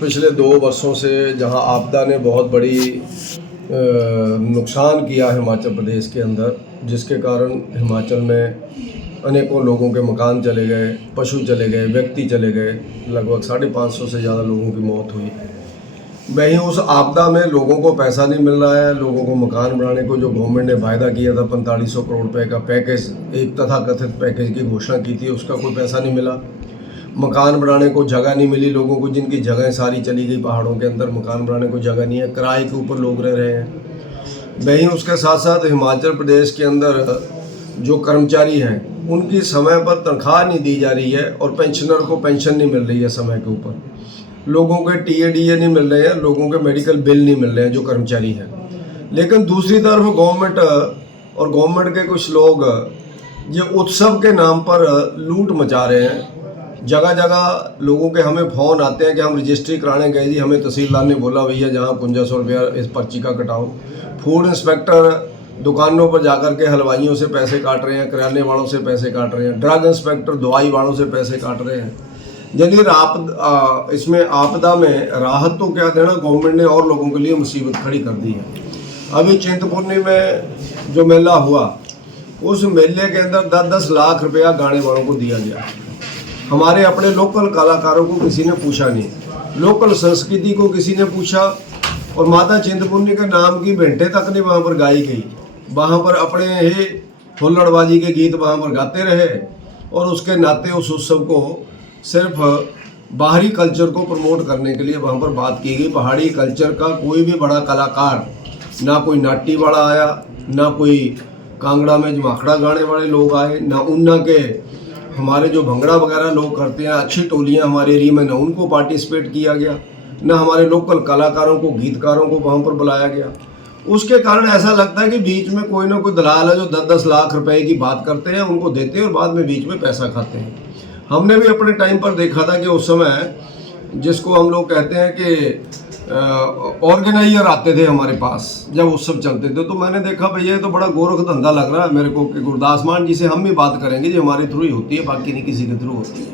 पिछले 2 वर्षों से जहां आपदा ने बहुत बड़ी नुकसान किया हिमाचल प्रदेश के अंदर, जिसके कारण हिमाचल में अनेकों लोगों के मकान चले गए, पशु चले गए, व्यक्ति चले गए, लगभग 550 से ज़्यादा लोगों की मौत हुई। वहीं उस आपदा में लोगों को पैसा नहीं मिल रहा है। लोगों को मकान बनाने को जो गवर्नमेंट ने वायदा किया था 4500 करोड़ रुपए का पैकेज, एक तथाकथित पैकेज की घोषणा की थी, उसका कोई पैसा नहीं मिला। मकान बनाने को जगह नहीं मिली लोगों को, जिनकी जगह सारी चली गई पहाड़ों के अंदर, मकान बनाने को जगह नहीं है, किराए के ऊपर लोग रह रहे हैं। वहीं उसके साथ साथ हिमाचल प्रदेश के अंदर जो कर्मचारी हैं उनकी समय पर तनख्वाह नहीं दी जा रही है और पेंशनर को पेंशन नहीं मिल रही है समय के ऊपर। लोगों के टीए नहीं मिल रहे हैं, लोगों के मेडिकल बिल नहीं मिल रहे हैं जो कर्मचारी हैं। लेकिन दूसरी तरफ गवर्नमेंट के कुछ लोग ये उत्सव के नाम पर लूट मचा रहे हैं। जगह जगह लोगों के हमें फ़ोन आते हैं कि हम रजिस्ट्री कराने गए जी, हमें तहसीलदार ने बोला भैया जहाँ 5500 रुपया इस पर्ची का कटाओ। फूड इंस्पेक्टर दुकानों पर जाकर के हलवाइयों से पैसे काट रहे हैं, किराने वालों से पैसे काट रहे हैं, ड्रग इंस्पेक्टर दवाई वालों से पैसे काट रहे हैं। यानी इसमें आपदा में राहत तो क्या देना, गवर्नमेंट ने और लोगों के लिए मुसीबत खड़ी कर दी है। अभी चिंतपूर्णी में जो मेला हुआ, उस मेले के अंदर 10-10 लाख रुपया गाने वालों को दिया गया। हमारे अपने लोकल कलाकारों को किसी ने पूछा नहीं, लोकल संस्कृति को किसी ने पूछा, और माता चिंतपूर्णी के नाम की भेंटें तक नहीं वहाँ पर गाई गई। वहाँ पर अपने ही हुल्लड़बाजी के गीत वहाँ पर गाते रहे, और उसके नाते उस उत्सव को सिर्फ बाहरी कल्चर को प्रमोट करने के लिए वहाँ पर बात की गई। पहाड़ी कल्चर का कोई भी बड़ा कलाकार, ना कोई नाट्य वाला आया, ना कोई कांगड़ा में जमाखड़ा गाने वाले लोग आए, ना ऊना के हमारे जो भंगड़ा वगैरह लोग करते हैं, अच्छी टोलियाँ हमारे एरिया में, ना उनको पार्टिसिपेट किया गया, ना हमारे लोकल कलाकारों को, गीतकारों को वहाँ पर बुलाया गया। उसके कारण ऐसा लगता है कि बीच में कोई ना कोई दलाल है जो 10-10 लाख रुपए की बात करते हैं, उनको देते हैं और बाद में बीच में पैसा खाते हैं। हमने भी अपने टाइम पर देखा था कि उस समय जिसको हम लोग कहते हैं कि ऑर्गेनाइजर आते थे हमारे पास जब उत्सव चलते थे, तो मैंने देखा भैया ये तो बड़ा गोरख धंधा लग रहा है मेरे को कि गुरदास मान जी से हम भी बात करेंगे, जो हमारे थ्रू ही होती है, बाकी नहीं किसी के थ्रू होती है,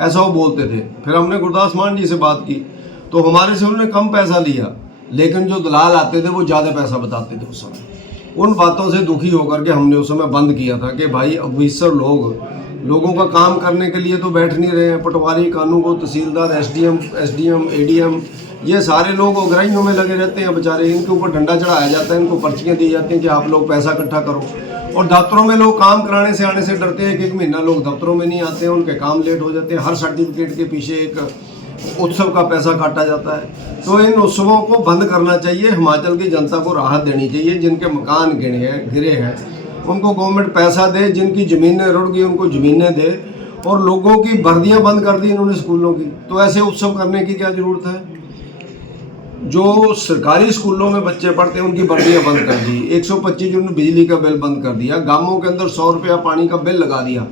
ऐसा वो बोलते थे। फिर हमने गुरदास मान जी से बात की तो हमारे से उन्होंने कम पैसा लिया, लेकिन जो दलाल आते थे वो ज़्यादा पैसा बताते थे उस समय। उन बातों से दुखी होकर के हमने उस समय बंद किया था कि भाई ऑफिसर लोगों का काम करने के लिए तो बैठ नहीं रहे हैं। पटवारी, कानून, तहसीलदार, एसडीएम, एडीएम, ये सारे लोग उगराइयों में लगे रहते हैं बेचारे। इनके ऊपर डंडा चढ़ाया जाता है, इनको पर्चियाँ दी जाती हैं कि आप लोग पैसा इकट्ठा करो। और दफ्तरों में लोग काम कराने से आने से डरते हैं कि 1 महीना लोग दफ्तरों में नहीं आते हैं, उनके काम लेट हो जाते हैं। हर सर्टिफिकेट के पीछे एक उत्सव का पैसा काटा जाता है। तो इन उत्सवों को बंद करना चाहिए, हिमाचल की जनता को राहत देनी चाहिए। जिनके मकान गिरे हैं उनको गवर्नमेंट पैसा दे, जिनकी ज़मीनें रुड़ गई उनको ज़मीनें दे, और लोगों की वर्दियां बंद कर दी इन्होंने स्कूलों की। तो ऐसे उत्सव करने की क्या ज़रूरत है? जो सरकारी स्कूलों में बच्चे पढ़ते हैं उनकी वर्दियां बंद कर दी, 125 यूनिट बिजली का बिल बंद कर दिया, गांवों के अंदर 100 रुपया पानी का बिल लगा दिया।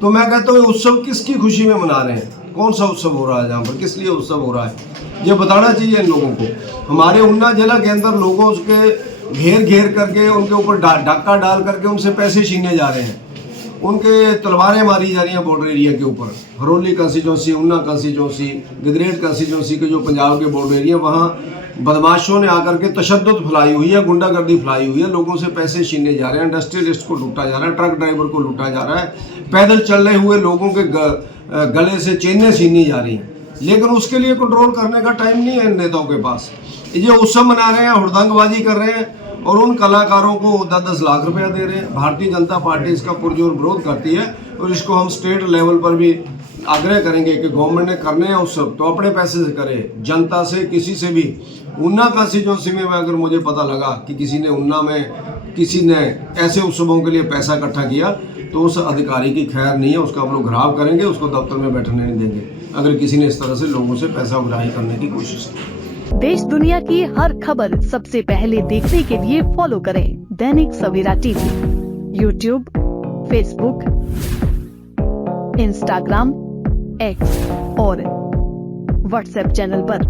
तो मैं कहता हूँ उत्सव किसकी खुशी में मना रहे हैं? कौन सा उत्सव हो रहा है जहाँ पर, किस लिए उत्सव हो रहा है, ये बताना चाहिए इन लोगों को। हमारे ऊना जिला के अंदर लोगों उसके घेर करके उनके ऊपर डाका डाल करके उनसे पैसे छीने जा रहे हैं, उनके तलवारें मारी जा रही हैं बॉर्डर एरिया के ऊपर। Haroli constituency, Una constituency, Gagret constituency के जो पंजाब के बॉर्डर एरिया, वहाँ बदमाशों ने आकर के तशद्दुद फैलाई हुई है, गुंडागर्दी फैलाई हुई है, लोगों से पैसे छीने जा रहे हैं, इंडस्ट्रियलिस्ट को लूटा जा रहा है, ट्रक ड्राइवर को लूटा जा रहा है, पैदल चल रहे हुए लोगों के गले से चेनें छीनी जा रही हैं। लेकिन उसके लिए कंट्रोल करने का टाइम नहीं है इन नेताओं के पास। ये उत्सव मना रहे हैं, हुड़दंगबाजी कर रहे हैं, और उन कलाकारों को 10-10 लाख रुपया दे रहे हैं। भारतीय जनता पार्टी इसका पुरजोर विरोध करती है, और इसको हम स्टेट लेवल पर भी आग्रह करेंगे कि गवर्नमेंट ने करने हैं उत्सव तो अपने पैसे से करे, जनता से, किसी से भी। ऊना कंस्टिट्यूंसी में अगर मुझे पता लगा कि किसी ने ऐसे उत्सवों के लिए पैसा इकट्ठा किया, तो उस अधिकारी की खैर नहीं है, उसका हम लोग घराव करेंगे, उसको दफ्तर में बैठने नहीं देंगे अगर किसी ने इस तरह से लोगों से पैसा उगाही करने की कोशिश की। देश दुनिया की हर खबर सबसे पहले देखने के लिए फॉलो करें Dainik Savera TV, YouTube, Facebook, Instagram, X और व्हाट्सएप चैनल पर।